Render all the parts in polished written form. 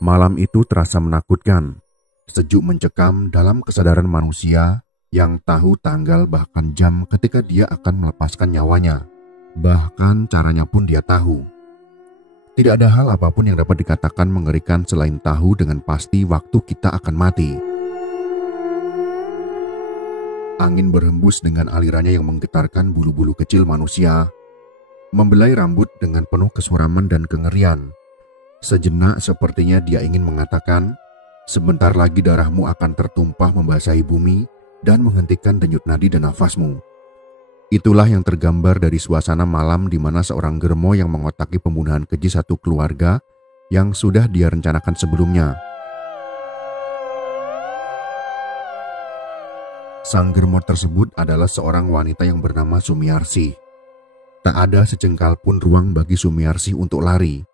Malam itu terasa menakutkan. Sejuk mencekam dalam kesadaran manusia yang tahu tanggal bahkan jam ketika dia akan melepaskan nyawanya. Bahkan caranya pun dia tahu. Tidak ada hal apapun yang dapat dikatakan mengerikan selain tahu dengan pasti waktu kita akan mati. Angin berhembus dengan alirannya yang menggetarkan bulu-bulu kecil manusia, membelai rambut dengan penuh kesuraman dan kengerian. Sejenak sepertinya dia ingin mengatakan, sebentar lagi darahmu akan tertumpah membasahi bumi dan menghentikan denyut nadi dan nafasmu. Itulah yang tergambar dari suasana malam di mana seorang germo yang mengotaki pembunuhan keji satu keluarga yang sudah dia rencanakan sebelumnya. Sang germo tersebut adalah seorang wanita yang bernama Sumiarsi. Tak ada secengkal pun ruang bagi Sumiarsi untuk lari.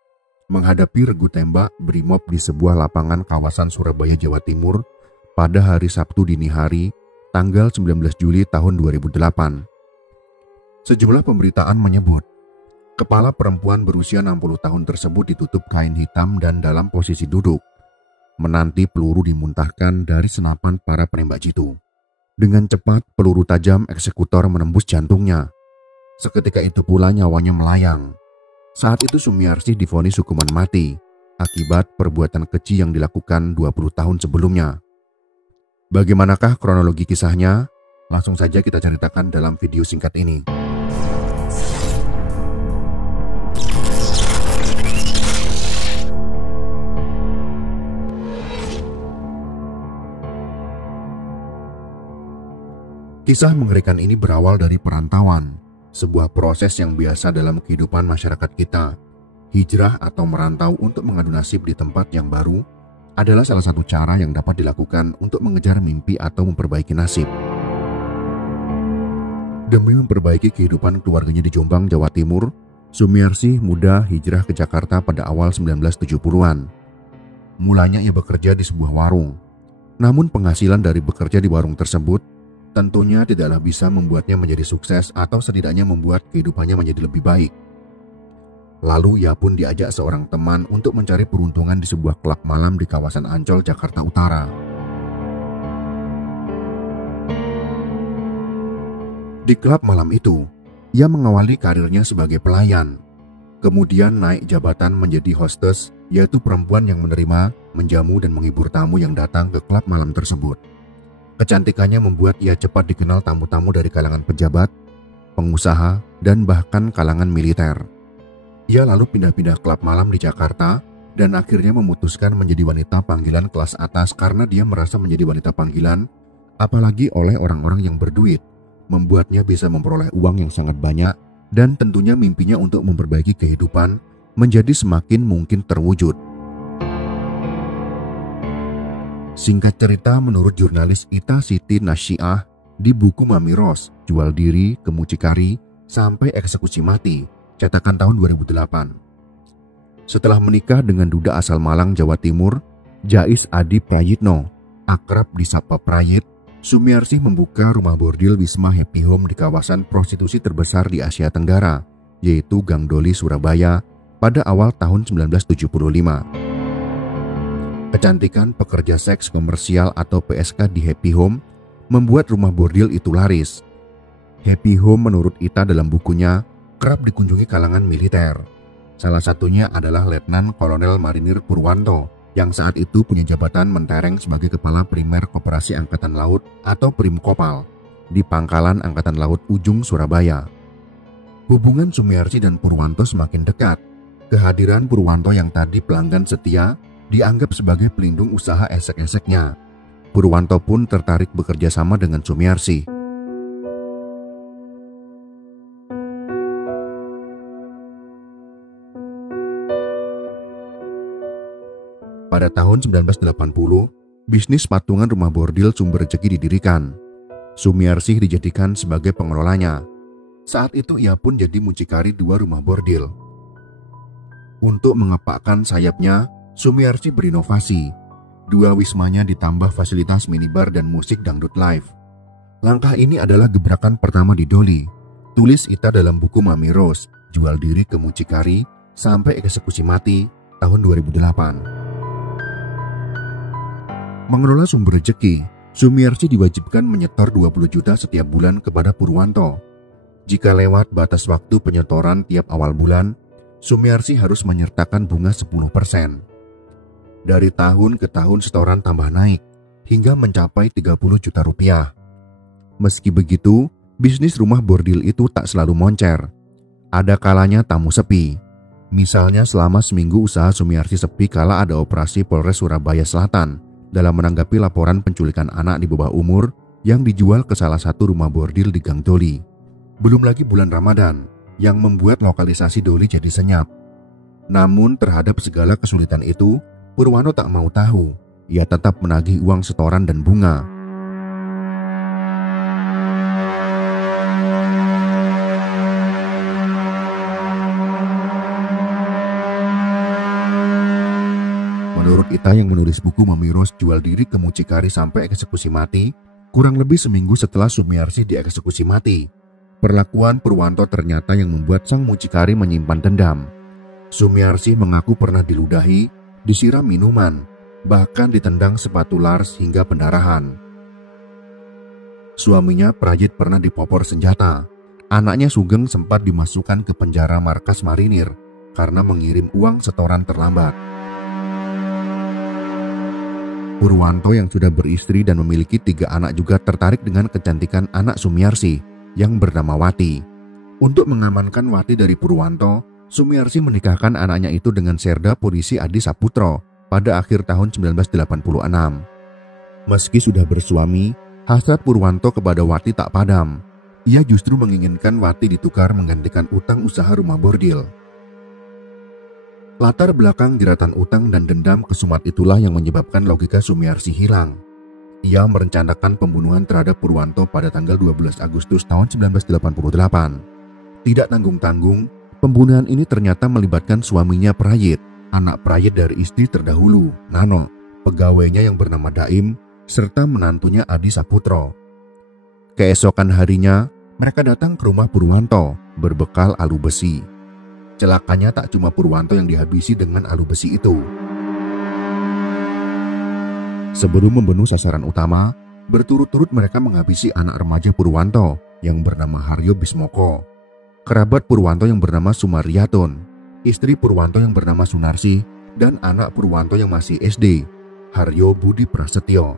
Menghadapi regu tembak Brimob di sebuah lapangan kawasan Surabaya, Jawa Timur pada hari Sabtu dini hari, tanggal 19 Juli tahun 2008. Sejumlah pemberitaan menyebut, kepala perempuan berusia 60 tahun tersebut ditutup kain hitam dan dalam posisi duduk, menanti peluru dimuntahkan dari senapan para penembak jitu. Dengan cepat, peluru tajam eksekutor menembus jantungnya. Seketika itu pula nyawanya melayang. Saat itu Sumiarsi divonis hukuman mati akibat perbuatan keji yang dilakukan 20 tahun sebelumnya. Bagaimanakah kronologi kisahnya? Langsung saja kita ceritakan dalam video singkat ini. Kisah mengerikan ini berawal dari perantauan, sebuah proses yang biasa dalam kehidupan masyarakat kita. Hijrah atau merantau untuk mengadu nasib di tempat yang baru adalah salah satu cara yang dapat dilakukan untuk mengejar mimpi atau memperbaiki nasib. Demi memperbaiki kehidupan keluarganya di Jombang, Jawa Timur, Sumiarsi muda hijrah ke Jakarta pada awal 1970-an. Mulanya ia bekerja di sebuah warung. Namun penghasilan dari bekerja di warung tersebut tentunya tidaklah bisa membuatnya menjadi sukses atau setidaknya membuat kehidupannya menjadi lebih baik. Lalu ia pun diajak seorang teman untuk mencari peruntungan di sebuah klub malam di kawasan Ancol, Jakarta Utara. Di klub malam itu, ia mengawali karirnya sebagai pelayan. Kemudian naik jabatan menjadi hostess, yaitu perempuan yang menerima, menjamu dan menghibur tamu yang datang ke klub malam tersebut. Kecantikannya membuat ia cepat dikenal tamu-tamu dari kalangan pejabat, pengusaha, dan bahkan kalangan militer. Ia lalu pindah-pindah klub malam di Jakarta dan akhirnya memutuskan menjadi wanita panggilan kelas atas karena dia merasa menjadi wanita panggilan, apalagi oleh orang-orang yang berduit, membuatnya bisa memperoleh uang yang sangat banyak dan tentunya mimpinya untuk memperbaiki kehidupan menjadi semakin mungkin terwujud. Singkat cerita, menurut jurnalis Ita Siti Nasyiah di buku Mami Ros, Jual Diri ke Mucikari sampai Eksekusi Mati, cetakan tahun 2008. Setelah menikah dengan duda asal Malang, Jawa Timur, Jais Adi Prayitno, akrab disapa Prayit, Sumiarsi membuka rumah bordil Wisma Happy Home di kawasan prostitusi terbesar di Asia Tenggara, yaitu Gang Doli, Surabaya, pada awal tahun 1975. Kecantikan pekerja seks komersial atau PSK di Happy Home membuat rumah bordil itu laris. Happy Home menurut Ita dalam bukunya kerap dikunjungi kalangan militer. Salah satunya adalah Letnan Kolonel Marinir Purwanto yang saat itu punya jabatan mentereng sebagai Kepala Primer Koperasi Angkatan Laut atau Primkopal di Pangkalan Angkatan Laut Ujung, Surabaya. Hubungan Sumiarsi dan Purwanto semakin dekat. Kehadiran Purwanto yang tadi pelanggan setia dianggap sebagai pelindung usaha esek-eseknya. Purwanto pun tertarik bekerja sama dengan Sumiarsi. Pada tahun 1980, bisnis patungan rumah bordil Sumber Rezeki didirikan. Sumiarsi dijadikan sebagai pengelolanya. Saat itu ia pun jadi mucikari 2 rumah bordil. Untuk mengepakkan sayapnya, Sumiarsi berinovasi. 2 wismanya ditambah fasilitas minibar dan musik dangdut live. Langkah ini adalah gebrakan pertama di Doli. Tulis Ita dalam buku Mami Ros, Jual Diri ke Mucikari sampai Eksekusi Mati tahun 2008. Mengelola sumber rezeki, Sumiarsi diwajibkan menyetor 20 juta setiap bulan kepada Purwanto. Jika lewat batas waktu penyetoran tiap awal bulan, Sumiarsi harus menyertakan bunga 10%. Dari tahun ke tahun setoran tambah naik, hingga mencapai 30 juta rupiah. Meski begitu, bisnis rumah bordil itu tak selalu moncer. Ada kalanya tamu sepi. Misalnya selama seminggu usaha Sumiarsi sepi kala ada operasi Polres Surabaya Selatan dalam menanggapi laporan penculikan anak di bawah umur yang dijual ke salah satu rumah bordil di Gang Doli. Belum lagi bulan Ramadan yang membuat lokalisasi Doli jadi senyap. Namun terhadap segala kesulitan itu, Purwanto tak mau tahu. Ia tetap menagih uang setoran dan bunga. Menurut Ita yang menulis buku Memiros Jual Diri ke Mucikari sampai eksekusi mati, kurang lebih seminggu setelah Sumiarsi dieksekusi mati, perlakuan Purwanto ternyata yang membuat sang mucikari menyimpan dendam. Sumiarsi mengaku pernah diludahi, disiram minuman, bahkan ditendang sepatu Lars hingga pendarahan. Suaminya Prajit pernah dipopor senjata. Anaknya Sugeng sempat dimasukkan ke penjara markas marinir karena mengirim uang setoran terlambat. Purwanto yang sudah beristri dan memiliki 3 anak juga tertarik dengan kecantikan anak Sumiarsi yang bernama Wati. Untuk mengamankan Wati dari Purwanto, Sumiarsi menikahkan anaknya itu dengan Serda Polisi Adi Saputro pada akhir tahun 1986. Meski sudah bersuami, hasrat Purwanto kepada Wati tak padam. Ia justru menginginkan Wati ditukar menggantikan utang usaha rumah bordil. Latar belakang jeratan utang dan dendam kesumat itulah yang menyebabkan logika Sumiarsi hilang. Ia merencanakan pembunuhan terhadap Purwanto pada tanggal 12 Agustus tahun 1988. Tidak tanggung-tanggung, pembunuhan ini ternyata melibatkan suaminya Prayit, anak Prayit dari istri terdahulu, Nano, pegawainya yang bernama Daim, serta menantunya Adi Saputro. Keesokan harinya, mereka datang ke rumah Purwanto berbekal alu besi. Celakanya tak cuma Purwanto yang dihabisi dengan alu besi itu. Sebelum membunuh sasaran utama, berturut-turut mereka menghabisi anak remaja Purwanto yang bernama Haryo Bismoko, kerabat Purwanto yang bernama Sumaryatun, istri Purwanto yang bernama Sunarsi, dan anak Purwanto yang masih SD, Haryo Budi Prasetyo.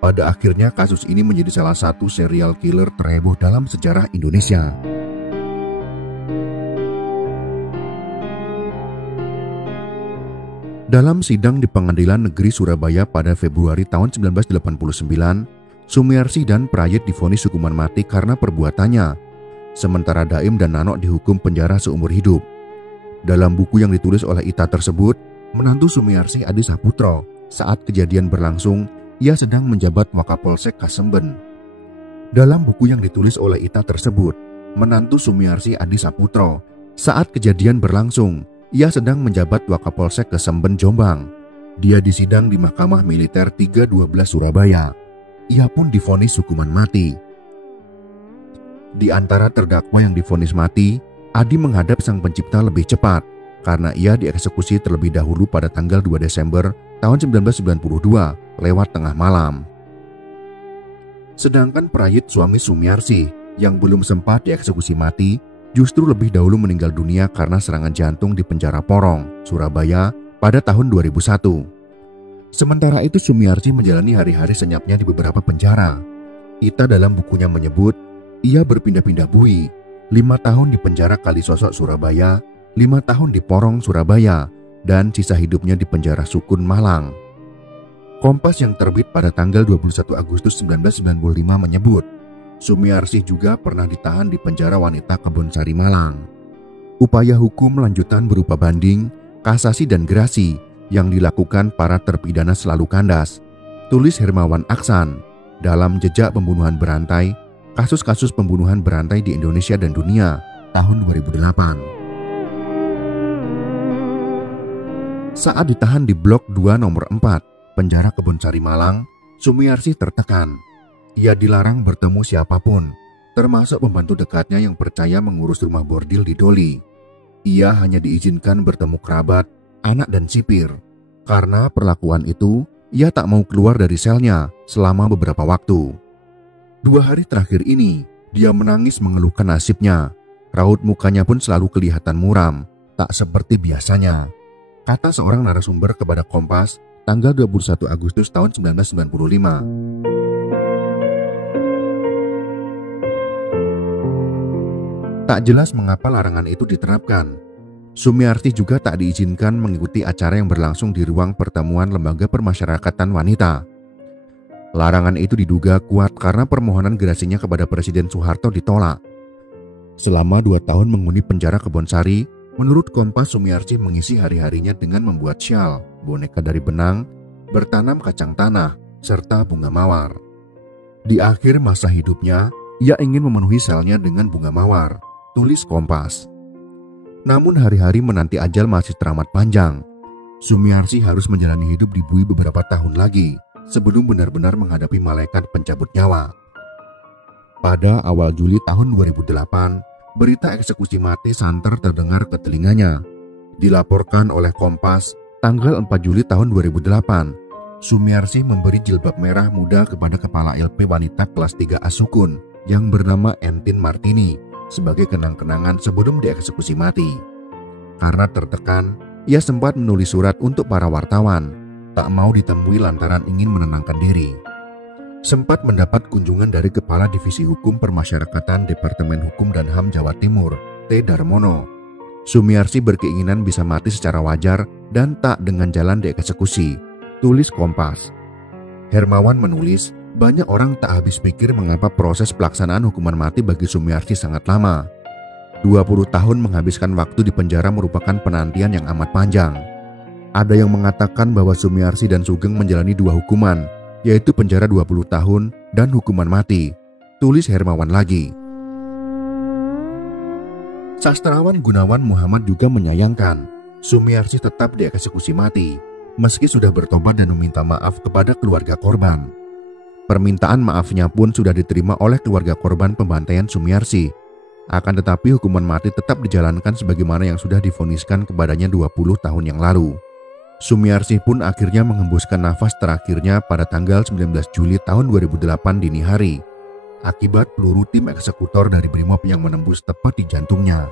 Pada akhirnya kasus ini menjadi salah satu serial killer terheboh dalam sejarah Indonesia. Dalam sidang di Pengadilan Negeri Surabaya pada Februari tahun 1989, Sumiarsi dan Prayit divonis hukuman mati karena perbuatannya, sementara Daim dan Nano dihukum penjara seumur hidup. Dalam buku yang ditulis oleh Ita tersebut, menantu Sumiarsi Adi Saputro, saat kejadian berlangsung, ia sedang menjabat Wakapolsek Kasemben. Dalam buku yang ditulis oleh Ita tersebut, menantu Sumiarsi Adi Saputro, saat kejadian berlangsung, ia sedang menjabat Wakapolsek Kasemben Jombang. Dia disidang di Mahkamah Militer 312 Surabaya. Ia pun divonis hukuman mati. Di antara terdakwa yang divonis mati, Adi menghadap Sang Pencipta lebih cepat karena ia dieksekusi terlebih dahulu pada tanggal 2 Desember tahun 1992 lewat tengah malam. Sedangkan Prayit suami Sumiarsi yang belum sempat dieksekusi mati justru lebih dahulu meninggal dunia karena serangan jantung di penjara Porong, Surabaya pada tahun 2001. Sementara itu Sumiarsi menjalani hari-hari senyapnya di beberapa penjara. Ita dalam bukunya menyebut, ia berpindah-pindah bui, 5 tahun di penjara Kalisosok Surabaya, 5 tahun di Porong Surabaya, dan sisa hidupnya di penjara Sukun Malang. Kompas yang terbit pada tanggal 21 Agustus 1995 menyebut, Sumiarsi juga pernah ditahan di penjara wanita Kebonsari Malang. Upaya hukum lanjutan berupa banding, kasasi dan gerasi yang dilakukan para terpidana selalu kandas, tulis Hermawan Aksan dalam Jejak Pembunuhan Berantai, kasus-kasus pembunuhan berantai di Indonesia dan dunia tahun 2008. Saat ditahan di Blok 2 nomor 4, penjara Kebonsari Malang, Sumiarsi tertekan. Ia dilarang bertemu siapapun, termasuk pembantu dekatnya yang percaya mengurus rumah bordil di Doli. Ia hanya diizinkan bertemu kerabat, anak dan sipir. Karena perlakuan itu, ia tak mau keluar dari selnya selama beberapa waktu. 2 hari terakhir ini, dia menangis mengeluhkan nasibnya. Raut mukanya pun selalu kelihatan muram, tak seperti biasanya. Kata seorang narasumber kepada Kompas tanggal 21 Agustus tahun 1995. Tak jelas mengapa larangan itu diterapkan. Sumiarsi juga tak diizinkan mengikuti acara yang berlangsung di ruang pertemuan Lembaga Permasyarakatan Wanita. Larangan itu diduga kuat karena permohonan gerasinya kepada Presiden Soeharto ditolak. Selama 2 tahun menghuni penjara Kebonsari, menurut Kompas, Sumiarsi mengisi hari-harinya dengan membuat syal, boneka dari benang, bertanam kacang tanah, serta bunga mawar. Di akhir masa hidupnya, ia ingin memenuhi selnya dengan bunga mawar, tulis Kompas. Namun hari-hari menanti ajal masih teramat panjang. Sumiarsi harus menjalani hidup di bui beberapa tahun lagi sebelum benar-benar menghadapi malaikat pencabut nyawa. Pada awal Juli tahun 2008, berita eksekusi mati santer terdengar ke telinganya. Dilaporkan oleh Kompas, tanggal 4 Juli tahun 2008, Sumiarsi memberi jilbab merah muda kepada kepala LP wanita kelas 3A Sukun yang bernama Entin Martini sebagai kenang-kenangan sebelum dieksekusi mati. Karena tertekan, ia sempat menulis surat untuk para wartawan, tak mau ditemui lantaran ingin menenangkan diri. Sempat mendapat kunjungan dari Kepala Divisi Hukum Permasyarakatan Departemen Hukum dan HAM Jawa Timur, T. Darmono. Sumiarsi berkeinginan bisa mati secara wajar dan tak dengan jalan dieksekusi, tulis Kompas. Hermawan menulis, banyak orang tak habis pikir mengapa proses pelaksanaan hukuman mati bagi Sumiarsi sangat lama. 20 tahun menghabiskan waktu di penjara merupakan penantian yang amat panjang. Ada yang mengatakan bahwa Sumiarsi dan Sugeng menjalani 2 hukuman, yaitu penjara 20 tahun dan hukuman mati, tulis Hermawan lagi. Sastrawan Gunawan Muhammad juga menyayangkan Sumiarsi tetap dieksekusi mati, meski sudah bertobat dan meminta maaf kepada keluarga korban. Permintaan maafnya pun sudah diterima oleh keluarga korban pembantaian Sumiarsi. Akan tetapi hukuman mati tetap dijalankan sebagaimana yang sudah divoniskan kepadanya 20 tahun yang lalu. Sumiarsi pun akhirnya menghembuskan nafas terakhirnya pada tanggal 19 Juli tahun 2008 dini hari, akibat peluru tim eksekutor dari Brimob yang menembus tepat di jantungnya.